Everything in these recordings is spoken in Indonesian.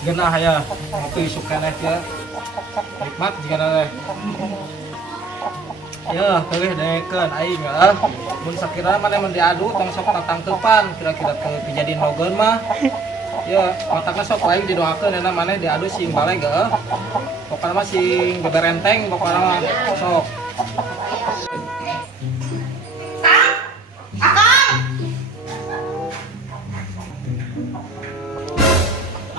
Genah ya, ngopi suka nih ya, nikmat jika nade. Ya, pilih deken, aing lah. Mun sakira mana yang diadu, tong sok tatangkepan, kira-kira kejadian logan mah. Ya, matakna sok aing didoakeun enak mana diadu sing balai geuh. Pokokna mah sing beberenteng, pokokna mah sok.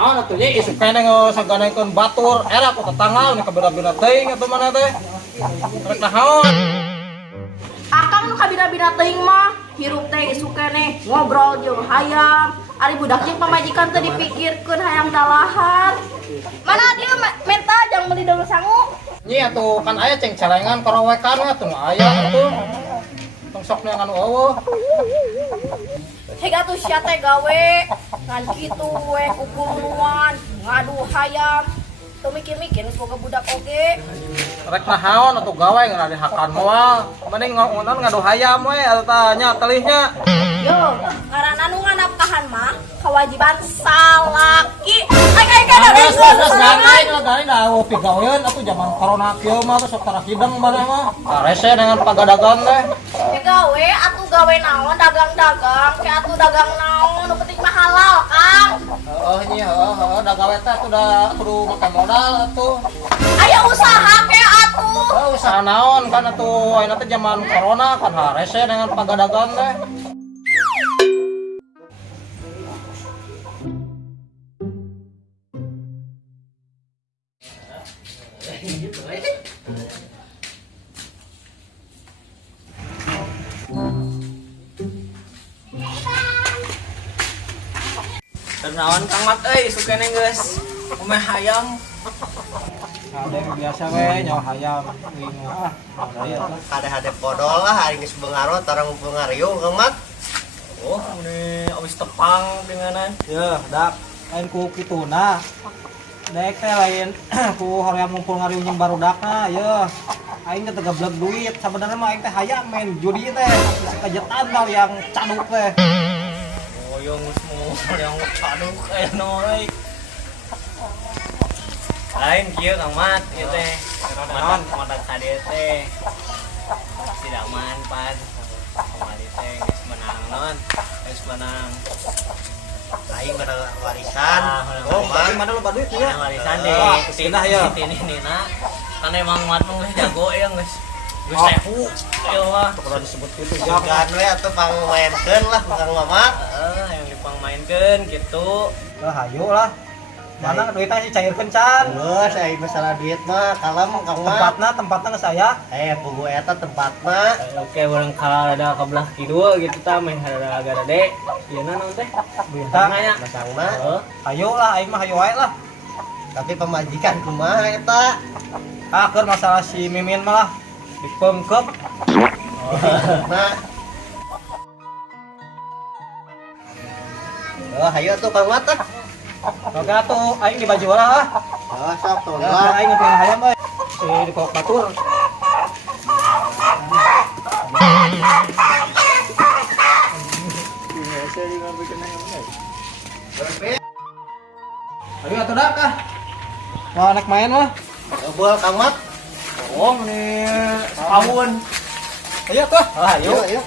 Naon atuh nya isuk keneh saganaikeun batur era ku tetangga nih kabira-bira teuing atuh mana teh. Rek naon? Akang nu kabira-bira teuing mah hirup teh isuk keneh ngobrol jeung hayam. Ari budak jeung pamajikan teh dipikirkeun hayang dalahar. Mana dia menta jang meuli daun sangu? Nyi atuh kan aya ceng celengan korowekan atuh aya atuh. Tong sok anu eueuh. Hega tuh sia teh gawe ngan kitu we kukuruan ngadu hayam. Tuh mikir-mikir boga budak oge. Rek naon atuh gawe ngan ada hakan moal. Mending ngadu hayam we atuh nya telihnya. Yo, ngaranna nu nganapkahan mah kewajiban salaki. Ai kada Terus nganai dah opi gawean atuh zaman corona kieu mah sok tara hideng mana mah. Rese dengan pagadagan teh. Gawe atuh gawe naon dagang-dagang ke atuh dagang naon nu penting mah halal Kang. Heeh nya heeh da gawe teh udah kudu make modal atuh. Aya usaha ke atuh. Usaha naon kan atuh ayeuna teh zaman corona kan rese dengan pagadagan teh. Naon Kang Mat euy sukene geus umeh hayam. Ada yang biasa we nyawa hayam wing Hade-hade podol lah hari geus beungarot tarang beungariung Kang Mat. Oh, ini awis tepang denganan. ya dak lain ku kituna daek teh lain ku hoream ngumpul ngariung jeung barudakna ya aing teh tegableg duit sabenerna mah aing teh hayam main judi teh bisa kejetan dah yang caduk teh. Oh, yang caduk aya noy. Lain kieu Kang Mat ieu teh. Naon modak hade teh. Tidak manpan. Kemarin teh geus menang naon? Geus menang. Aing pada warisan. Oh, bagi mana lo duit ya? Warisan deh. Cenah ya. Tinina. Kan emang Mat mah geus jago ya geus. Geus sehu. Ieu mah. Kalau disebut gitu Jogan we atuh pangmaenkeun lah Kang Mamat. Yang dipangmainkeun gitu. hayu lah. Mana duitnya sih cair kencan. Geus aing masalah duit mah kalem Kang Mat. Tempatna ke saya. Pugu eta tempatna. Oke, orang kalau ada kebelah kidul gitu ta main ada agak gede. Ieu naon teh? Bintang. Tanya. Masangna. Hayu lah, aing mah hayu wae lah. Tapi pemajikan kumaha eta? Keur masalah si Mimin mah lah dipengkep. Nah. Hayu atuh Kang Mat tah. Oke atuh aing di baju lah. Sok tuh. Aing ngeukeun hayam euy. Si di kolok batur. Ayo atuh dak ah. Mau naik main mah. Beul Kang Mat. Oh, ini setahun. Ayo tuh. Ayo.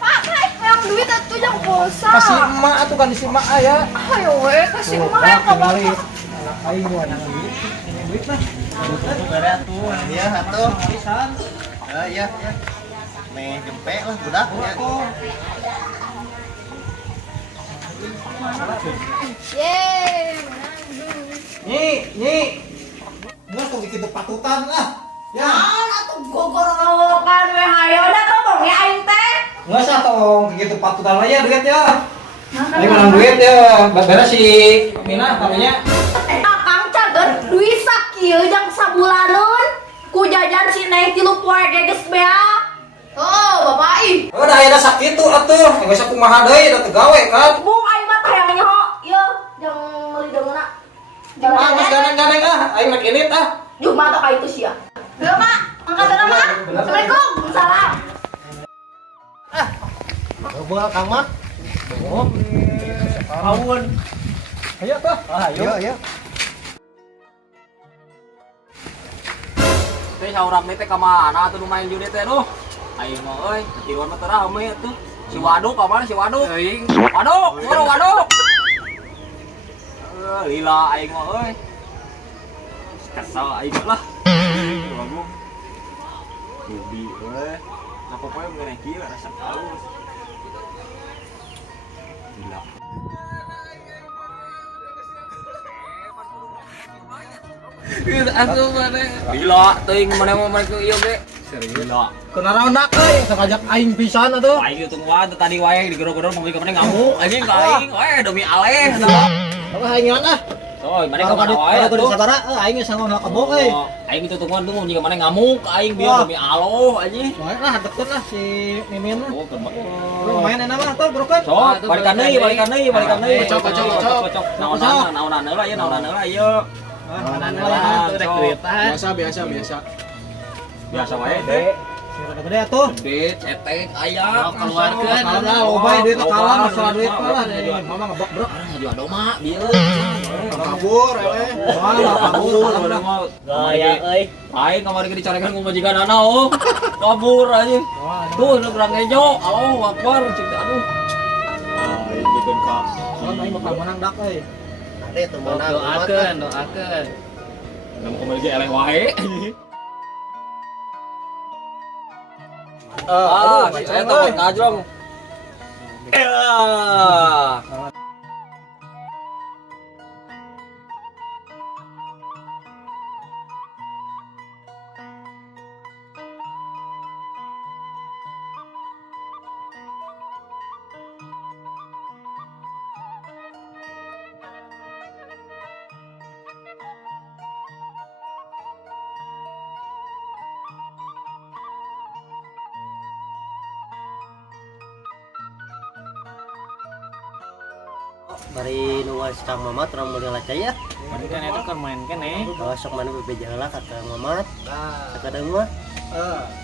Pak, yang duit atuh yang pulsa. Kasih emak atuh kan si emak aya. Ayo we kasih mah yang kembali. Aing mau duit. Duit mah. Bare atuh. Iya atuh. Pisan. Iya. Meh jempe lah budak nya. Yeay. Nyi. Nggak tuh bikin patutan lah. Ya. Atuh gogorokan we hayo da tolong ya aing teh. Nggak usah tong gitu patutan aja duit ya. Aing menang duit ya. Beres si Mina katanya. Akang cager duit sakieu jang sabulaneun. Ku jajan si Neng 3 poe geges bea. Oh, Bapak ih. Oh, dah aya sakit tuh atuh. Geus kumaha deui da teu gawe kan. Bung aing mah teh yang nyaho. Ieu jang meuli deungeuna. Ah, geus ganeng-ganeng ah. Aing make init ah. Yuh mata ka itu sia. Heuh, Mak. Angkat nama. Assalamualaikum. Salam. Begal Kang Mat. Oh. Aun. Ayo tuh. Ayo. Teh saurang teh ka mana atuh nu main judi teh duh. Aing mah euy, tiruan mah teu rame atuh. Si Waduk ka mana si Waduk? Aing. Waduk, boro Waduk. Lila aing mah euy. Kesel aing lah. Kamu. Judi euy. Apa poe mengenai kieu rasa halus. Gila. Aku mana? Gila, teuing mana mau main ieu ge. Serius. Gila. Kenapa ndak euy? Sakajak aing pisan atuh. Aing teu wae tadi wae digero-gero mau ka mana ngamuk anjing ka aing. Wae demi aleh dah. Apa aing mana? Soy, mana ka mana wae Kalau di atuh. sabara aing geus sangon kebok euy. Aing itu tungguan tunggu jika mana ngamuk aing biar demi aloh anjing. Wae lah deket lah si Mimin mah. Oh, kerbak. Main enak mah tuh broken. So, balikan deui. Cocok. Naonan heula ieu, naonan heula ieu. Mana Biasa. Biasa wae deh. gede atuh. Gede, cetek aya Keluarkeun. Lah loba duit kalah masalah duit lah. Mama ngebok bro. Jual doma bieu. Kabur, Wah, kabur. Gaya euy. Aing kamari ge dicarekan ku majikanana oh. Kabur anjing. Tuh nu gerang ejo. Allahu Akbar. Aduh. Aing bikin ka. Kalau aing bakal menang dak euy. Ade teu meunang. doakeun Nam kamari ge eleh wae. Saya tempat ngajrong. Bari nu geus Kang Mamat urang meuli laca ya. Mani kan eta kan main kan Oh, sok mana bebeja heula ka Kang Mamat. Sakadeng mah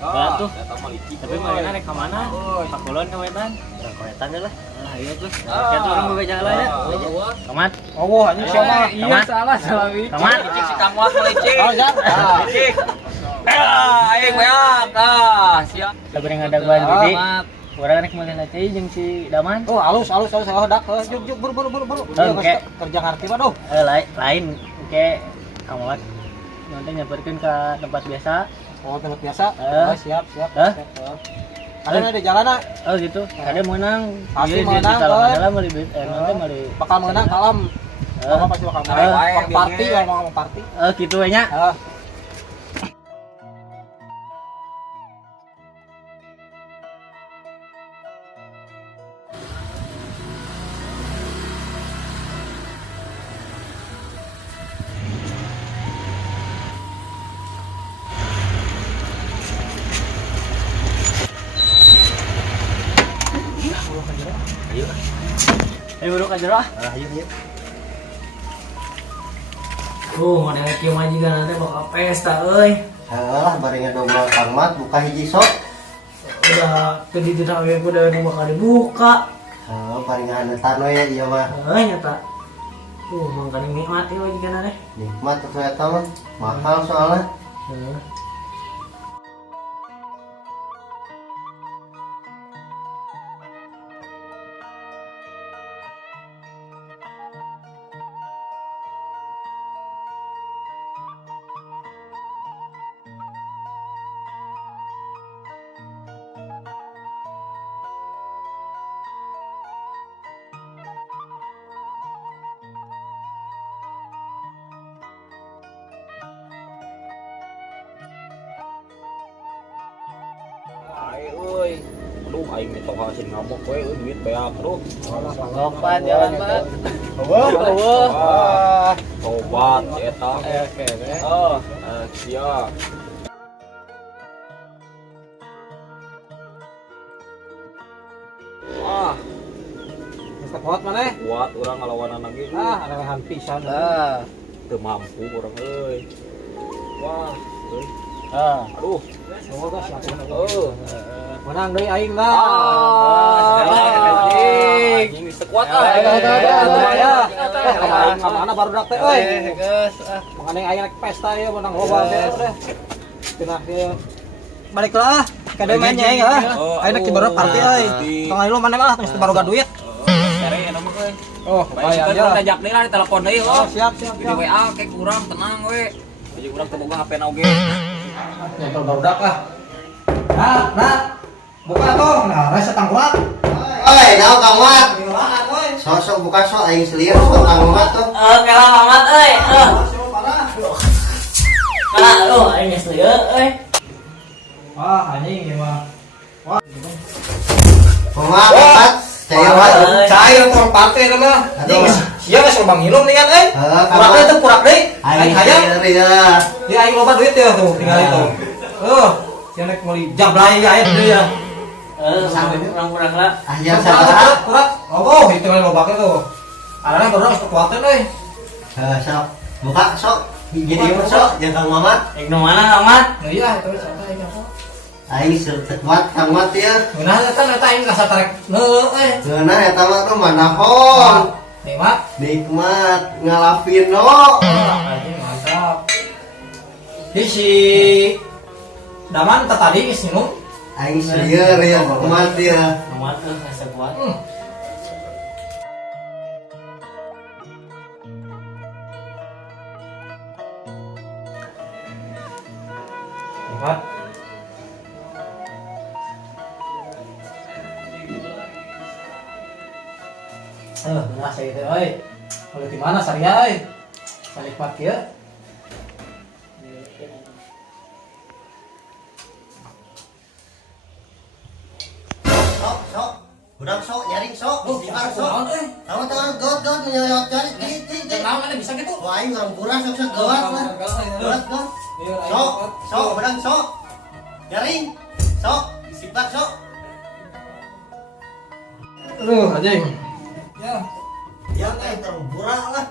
Berat tuh. Tapi mana rek ka mana? Ka Kulon ka Wetan. urang koretan lah. Ayo tuh. Kita orang bebeja lah ya. Kamat. Oh, anjing siapa? Iya salah Wi. Kamat. Cik si Kang Wat melecek. Oh, jar. Cik. Aing beak. Siap. Sabar yang ada gua jadi orang rek mulai latih jeung si Daman. Oh, halus dak. Juk buru. Oke. Kerja ngarti mah doh. Lain oke kamuat nanti nyamperkeun ke tempat biasa. Oh, tempat biasa. Siap. Ada di jalan ah. Oh gitu. Ada menang. Pasti Iya, menang, di dalam kan? adalah nanti mari Bakal menang kalem. Bapak pasti bakal menang. Baik, Party biar ngomong party. gitu we nya. Ayo buru ka jero. Ayo. Mana kieu majikan nanti bakal pesta euy. Heeh, bari ngedomel Kang Mat buka hiji sok. Udah tadi tidak we udah nu bakal dibuka. Heeh, bari ngahaneutan we ieu mah. Nyata. Mangkana nikmat ieu majikan nanti. Nikmat atuh eta mah. Mahal soalnya. Aduh, aing minta hasil ngamuk we duit beak. Aduh. Lopan jalan, Pak. Tobat eta. Siap. Mesti kuat mana? Kuat urang ngalawanan lagi. Ada lehan pisan. Teu mampu urang euy. Wah, euy. Ah. Aduh. Oh, siap. Menang deui aing lah. Anjing sekuat Ya. Aing mana barudak teh euy. Mangane aing rek pesta ieu menang loba teh. Cenah ieu. Baliklah. Kade main aing ah. Aing rek baru party euy. Tong aing lu mana mah geus baru duit. Cari ya nama euy. Oh, Bayar bayar ya. tajak deui lah di telepon deui Oh, oh. siap. Di WA kayak kurang tenang we. Jadi kurang teu boga HP na oge. Nyantol barudak lah. Nah. Buka tuh. Nah, rasa tangkurat. Oi, naon Kang Mat? Gimana, euy? Sok buka sok aing selieur sok Kang Mat tuh. Kalah amat euy. Siapa parah? Kalah lu aing geus lieu euy. Wah, anjing ieu mah. Mat, saya Mat. Cair tong partai itu mah. Anjing sia geus loba nginum nih kan euy. Kurak deui tuh kurak deui. Aing hayang. ya. Dia aing loba duit ya tuh tinggal itu. Sia nek meuli jablay aya deui ya. Kurang-kurang lah. Aya sabaraha? Kurak. Oh, hitungan loba ke tuh. Arana baru geus kekuatan euy. Sok. Buka sok. Jadi sok jeung Kang Mamat. Yang nu mana amat? Nah iya itu santai apa. Aing sekuat Kang Mat ya. Nah kan eta aing rasa tarik neueuh euy. Geuna eta mah tuh manahon. Nikmat. Nikmat ngalafin no. Anjing mantap. Si Daman tadi geus minum. Aing seueur ya Mat ya. Amat tuh rasa kuat. Nikmat. Benar saya itu, oi. Kalau di mana Saria, oi? Sanikmat kieu. Sok. Budak sok nyaring sok. Istighfar sok. Naon, oi? Tahu god menyoyot cari gitu. Naon mana bisa gitu? Wah, aing orang kurang sok gawat lah. Gawat. Sok, budak sok. Nyaring. Sok, istighfar sok. Aduh, anjing. Ya, Ya kayak terburak lah.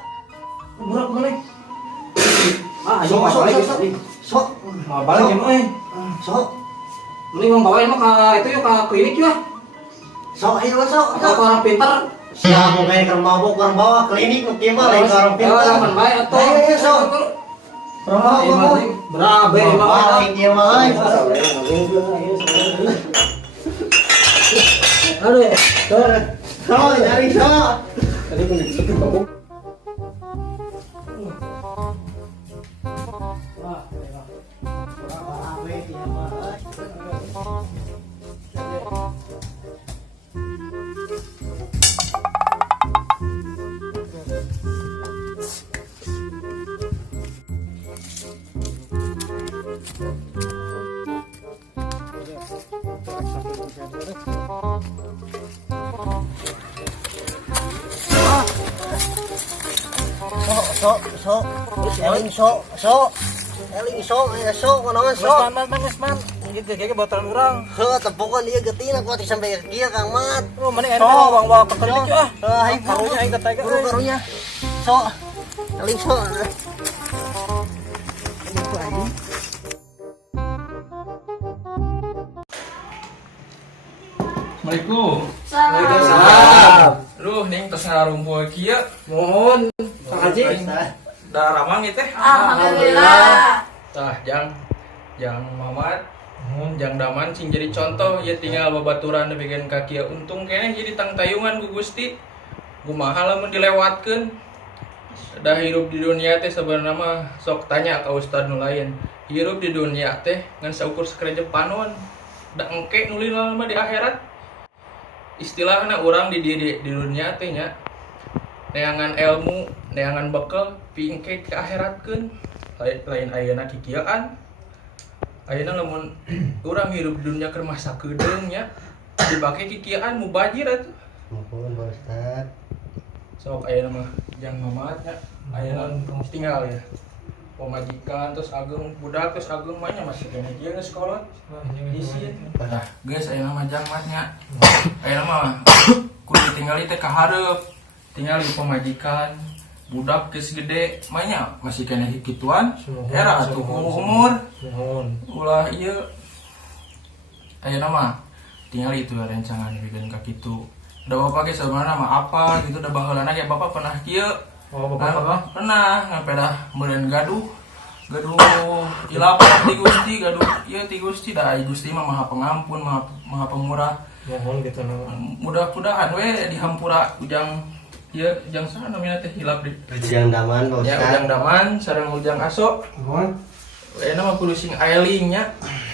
burak mana? Sok. Sok. Mau balik ya, oi. Sok. Mending mau bawain mah ka itu yuk ka klinik yuk. Sok ayo sok. Atau ke orang pintar. Siapa kayak ke mabuk orang bawah klinik nu kieu mah lain ke orang pintar. Kan bae atuh. Ayo sok. Mabuk. Berabe mah. Lain kieu mah. Aduh. Sok nyari sok. Tadi pun disitu kamu. Sok. Eling sok. Eling sok, aya sok, kunaon sok. Man. Gitu kayak botolan urang. Heuh, tepukan ieu geutina kuat sampai ke kieu Kang Mat. Oh, mana enak bawa ke klinik ah. Hai, Karunya aing katanya. karunya. Sok. Eling sok. Assalamualaikum. Salam. Aduh, ning tos ngarumpul kieu. Mohon. Kang Haji. Da ramang ieu teh. Alhamdulillah. Tah, jang Mamat, jang Daman sing jadi contoh ya tinggal babaturan bikin kaki untung kayaknya jadi tang tayungan ku Gusti. Kumaha lamun dilewatkeun. Dah hirup di dunia teh sebenarnya mah sok tanya ka ustad nu lain. Hirup di dunia teh ngan saukur sakereje panon. Da engke nu lila mah di akhirat. Istilahna orang di dunia teh nya neangan ilmu, neangan bekal pingke ke akhiratkeun. Lain ayeuna kikieuan. Ayeuna lamun urang hirup di dunia keur masa kedeung nya dibake kikieuan mubajir atuh. Ampun, Pak Ustad. Sok ayeuna mah jang Mamat nya. Ayeuna tinggal ya. Pemajikan terus agung budak terus agung mah nya masih kene kieu geus kolot. Isin. Nah, geus ayeuna mah jang matnya. Ayeuna mah kudu tinggali teh ka hareup. Tinggal di pemajikan budak geus gede mah nya masih kene kituan. Era atuh umur. Mohon. Ulah ieu ayeuna mah tinggal itu rencangan bikin kaki itu. Udah bapak ge sebenarnya mah apa gitu udah baheulana ge bapak pernah kieu. Oh, bapak pernah? Pernah ngape dah meureun gaduh ilap ti Gusti gaduh ieu ti Gusti da Gusti mah Maha Pengampun Maha Pemurah. Mohon gitu nama. Mudah-mudahan we dihampura ujang ieu ujang saha namanya teh hilap di. Ujang daman Pak Ya Ustad. ujang daman sareng ujang aso. Mohon. Enak mah kudu sing ailingnya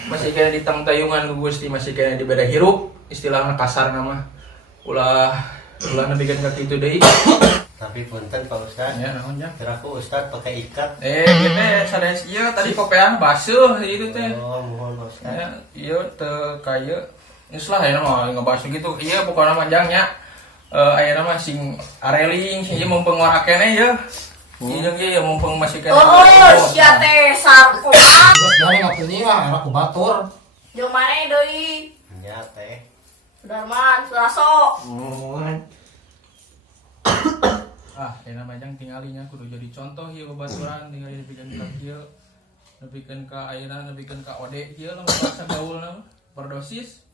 masih kena di tayungan ku Gusti masih kena di beda hirup istilahnya kasar nama ulah nebikeun ka kitu deui Tapi punten Pak Ustad. ya naonnya Kira ku Ustad pakai ikat. ieu teh sanes ieu tadi kopean basuh itu teh Oh, mohon Pak Ustad. ya ieu teu kaya geus lah ayeuna mah ngebahas gitu ieu pokona manjangnya ayeuna mah sing areling sing ieu mumpung ngora keneh ya ieu ge mumpung masih keneh Oh, sia teh sarkoan. Terus dia ngapunyi mah enak ku batur. Jeung maneh deui? Ya teh. Sudarman, Suraso. Mohon. Enak majang tinggalinya kudu jadi contoh ieu babaturan tinggal dipikeun ka kieu nepikeun ka ayeuna nepikeun ka ode kieu lamun bahasa gaulna berdosis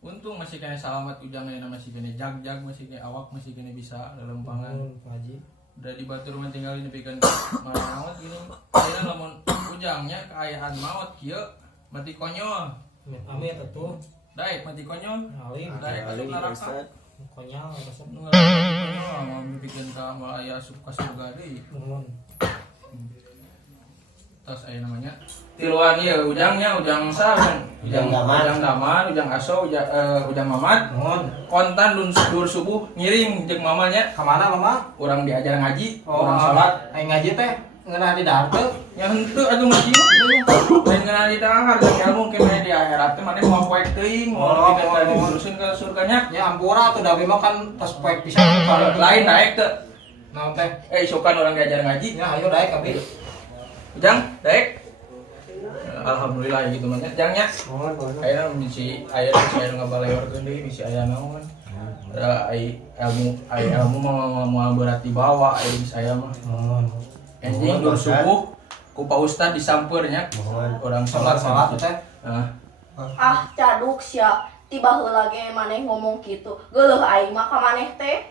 untung masih kena salamat ujang ayeuna masih kena jag masih kena awak masih kena bisa lelempangan Mohon Pak Haji. udah di batur mah tinggal nepikeun ka maut gini ayeuna lamun ujangnya keayaan maut kieu mati konyol Amit atuh. daek mati konyol Alim. daek asup neraka Konyol resep. nu konyol mau bikin ka mal aya asup ka surga deui Mohon. terus aya namanya tiluan ieu ujangnya ujang saha Ujang daman. ujang daman ujang aso ujang mamat Mohon. kontan dur subuh ngiring jeung mamanya Ka mana Mama? urang diajar ngaji Oh, urang salat aing ngaji teh ngeunah di dahar teh. nya henteu atuh ngaji mah lain ngana di dahar jeung ilmu kene di akhirat teh mane moal poek teuing moal bikin diurusin ke surganya Ya ampura tuh Dabi mah kan tos poek pisan lain naik teh Naon teh? isokan urang diajar ngaji Ya ayo daek abi. ujang daek alhamdulillah gitu mah nya jangnya Mohon, mohon. aya misi aya ngabaleorkeun deui misi aya naon ai ilmu mau berarti bawa ai saya mah Mohon. anjing dur subuh ku Pak Ustad disampeurnya Mohon. orang Salat salat teh. Ah, caduk sia. Tiba heula ge maneh ngomong kitu. Geuleuh aing mah ka maneh teh.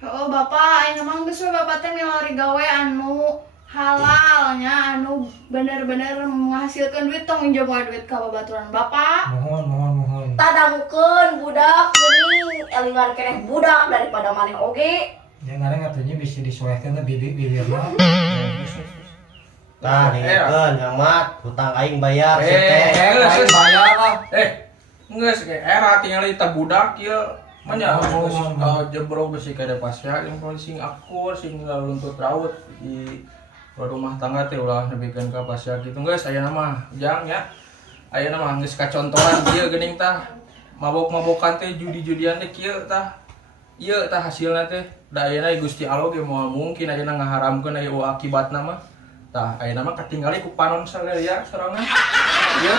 Oh bapak, aing emang geus we bapak teh milari gawe anu halalnya, anu bener-bener menghasilkan duit tong injam wae duit ka babaturan bapak. Mohon. Tadangkeun budak geuning elingan keneh budak daripada maneh oge. Ya ngareng atunya bisa disesuaikan bibirna. Tah, ningkeun nyamat hutang aing bayar sih teh. Aing bayar lah. geus ge era tinggal eta budak ieu mah nya Oh, geus jebrok geus kada pasya yang sing akur sing luntut raut di rumah tangga teh ulah nebikeun ka pasya kitu geus ayeuna mah jang nya ayeuna mah geus kacontohan ieu geuning tah mabok-mabokan teh judi-judian teh kieu tah ieu tah hasilna teh da ayeuna Gusti Allah ge moal mungkin ayeuna ngaharamkeun aya akibatna mah tah ayeuna mah katinggali ku panon salea sorangan ieu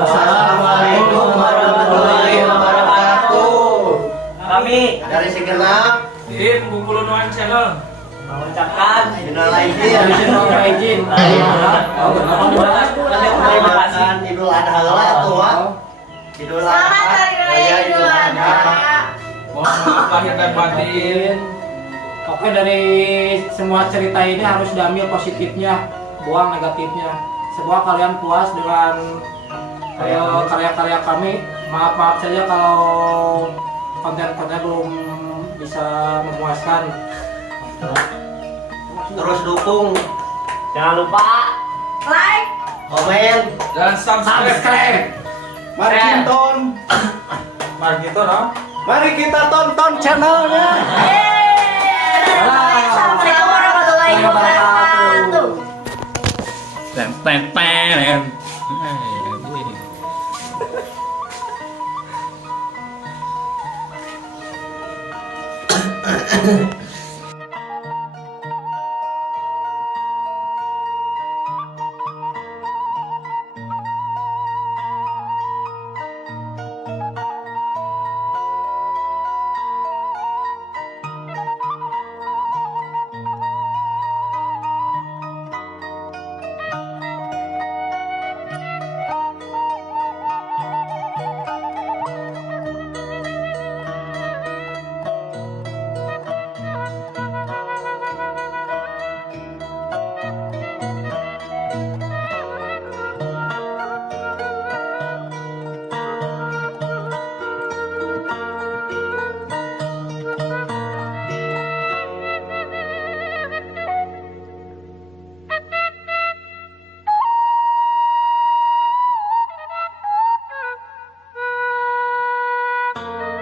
Assalamualaikum warahmatullahi wabarakatuh. Kami Dari segenap Din Bungkulu Nuan Channel mengucapkan minal aidin izin. terima kasih Idul Adha lah tuh Wak. Idul Adha. Selamat hari raya Idul Adha. mohon maaf lahir dan batin. Oke, dari semua cerita ini harus diambil positifnya, buang negatifnya. Semoga kalian puas dengan karya-karya kami. Maaf saja kalau konten-konten belum bisa memuaskan. Terus dukung, Jangan lupa Like, komen, Dan subscribe. Mari kita mari kita tonton channelnya. Assalamualaikum warahmatullahi wabarakatuh. Ten.